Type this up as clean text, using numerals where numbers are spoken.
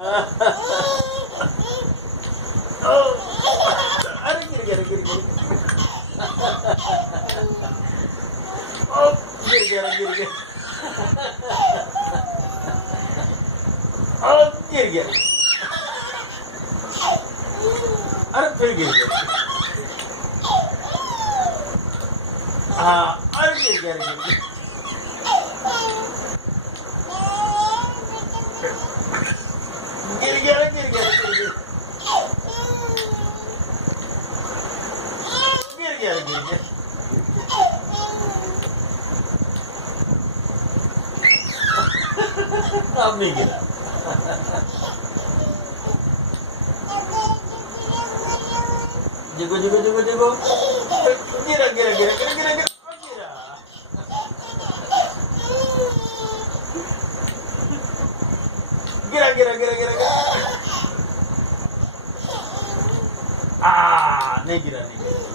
अरे गिर गया गिर गया ओ गिर गया गिर गया ओ गिर गया अरे फिर गिर गया हाँ अरे गिर गया गिर गया गिर गया गिर गया गिर गया गिर गया गिर गया अब नहीं गिरा देखो देखो देखो देखो गिरा गिरा गिरा गिरा गिरा गिरा गिरा गिरा गिरा गिरा गिरा नहीं गिरा नहीं गिरा